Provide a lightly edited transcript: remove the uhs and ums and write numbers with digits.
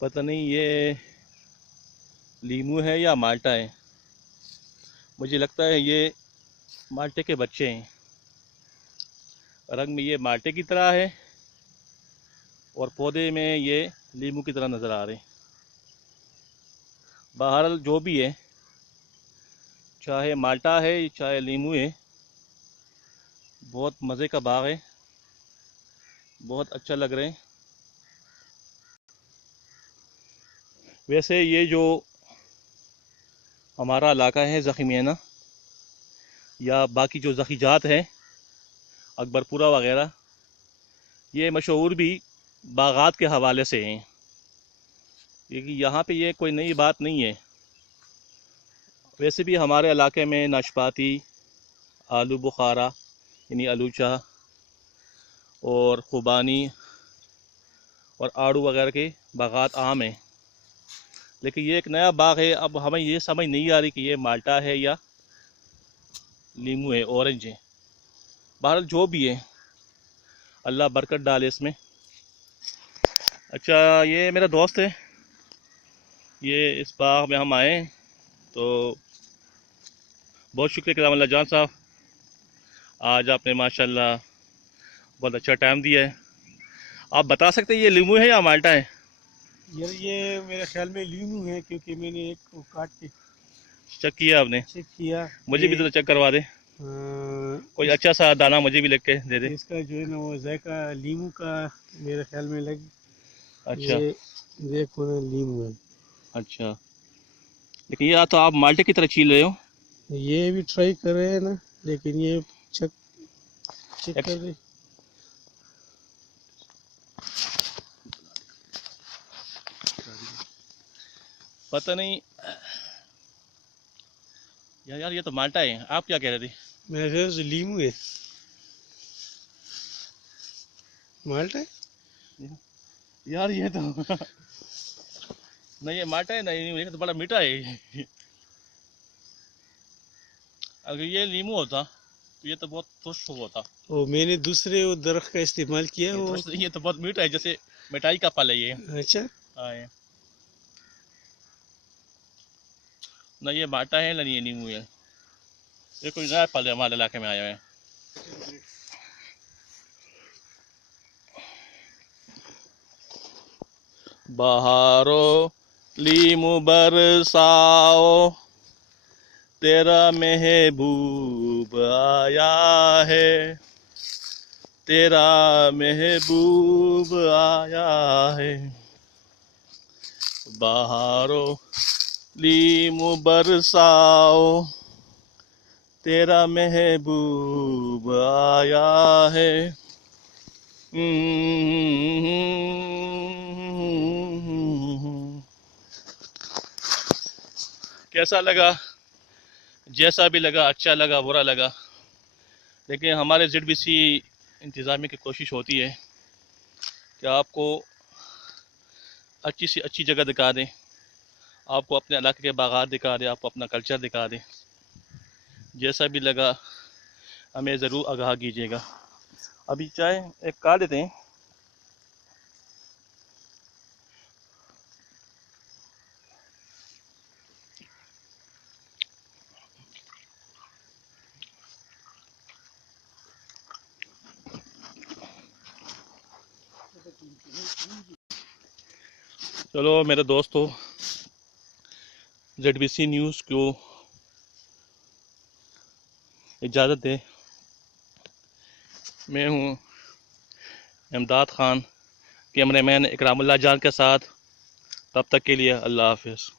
پتہ نہیں یہ لیمو ہے یا مالٹا ہے. مجھے لگتا ہے یہ مالٹے کے بچے ہیں. رنگ میں یہ مالٹے کی طرح ہے اور پودے میں یہ لیمو کی طرح نظر آ رہے ہیں. بہرحال جو بھی ہے، چاہے مالٹا ہے چاہے لیمو ہے، بہت مزے کا باغ ہے، بہت اچھا لگ رہے ہیں. ویسے یہ جو ہمارا علاقہ ہے زخی میانہ یا باقی جو زخی جات ہیں اکبر پورہ وغیرہ، یہ مشہور بھی باغات کے حوالے سے ہیں. کیونکہ یہاں پہ یہ کوئی نئی بات نہیں ہے. ویسے بھی ہمارے علاقے میں ناشپاتی، آلو بخارا یعنی آلوچہ اور خوبانی اور آڑو وغیرہ کے باغات عام ہیں. لیکن یہ ایک نیا باغ ہے. اب ہمیں یہ سمجھ نہیں آ رہی کہ یہ مالٹا ہے یا لیمو ہے، اورنج ہے. بہرحال جو بھی ہے اللہ برکت ڈالے اس میں. اچھا، یہ میرا دوست ہے. یہ اس باغ میں ہم آئے ہیں تو بہت شکریہ کرام اللہ جان صاحب. آج آپ نے ماشاءاللہ بہت اچھا ٹائم دیا ہے. آپ بتا سکتے ہیں یہ لیمو ہے یا مالٹا ہے؟ یار یہ میرے خیال میں لیمو ہے، کیونکہ میں نے ایک کو کاٹ کے چیک کیا آپ نے؟ چیک کیا. مجھے بھی ذرا چیک کروا دے. کوئی اچھا سا دانہ مجھے بھی لکھ کے دے دے. اس کا جو ہے نا وہ ذائقہ لیمو کا میرے خیال میں لگی. اچھا یہ دیکھو نا لیمو ہے. اچھا، لیکن یہ تو آپ مالٹے کی طرح چھیل رہے ہو. یہ بھی ٹرائی کر رہے ہیں نا، لیکن یہ چیک کر رہے. پتہ نہیں یار، یہ تو مالٹا ہے. آپ کیا کہہ رہے تھے؟ میرے خیال سے لیمو ہے. مالٹا ہے یار یہ تو نہیں، یہ مالٹا ہے نہیں، یہ تو بڑا میٹھا ہے. اگر یہ لیمو ہوتا تو یہ تو بہت خشک ہوتا. اور میں نے دوسرے وہ درخت کا استعمال کیا. یہ تو بہت میٹھا ہے، جیسے مٹھائی کا پھل ہے یہ. اچھا، ہاں، نہ یہ مالٹا ہے نہ یہ لیمو ہے. یہ کوئی نیا پھل ہے ہمارے علاقے میں آیا ہے. بہارو لیمو برساؤ، تیرا محبوب آیا ہے، تیرا محبوب آیا ہے. بہارو لیمو برساؤ، تیرا محبوب آیا ہے. کیسا لگا؟ جیسا بھی لگا، اچھا لگا برا لگا، لیکن ہمارے ZBC انتظامیہ کی کوشش ہوتی ہے کہ آپ کو اچھی سے اچھی جگہ دکھا دیں، آپ کو اپنے علاقے کے باغات دکھا دیں، آپ کو اپنا کلچر دکھا دیں. جیسا بھی لگا ہمیں ضرور آگاہ کیجیے گا. ابھی چائے ایک کھا لیتے ہیں. چلو میرے دوستو، ZBC نیوز کو اجازت دے. میں ہوں امداد خان، کیمرہ مین اکرام اللہ جان کے ساتھ. تب تک کے لیے اللہ حافظ.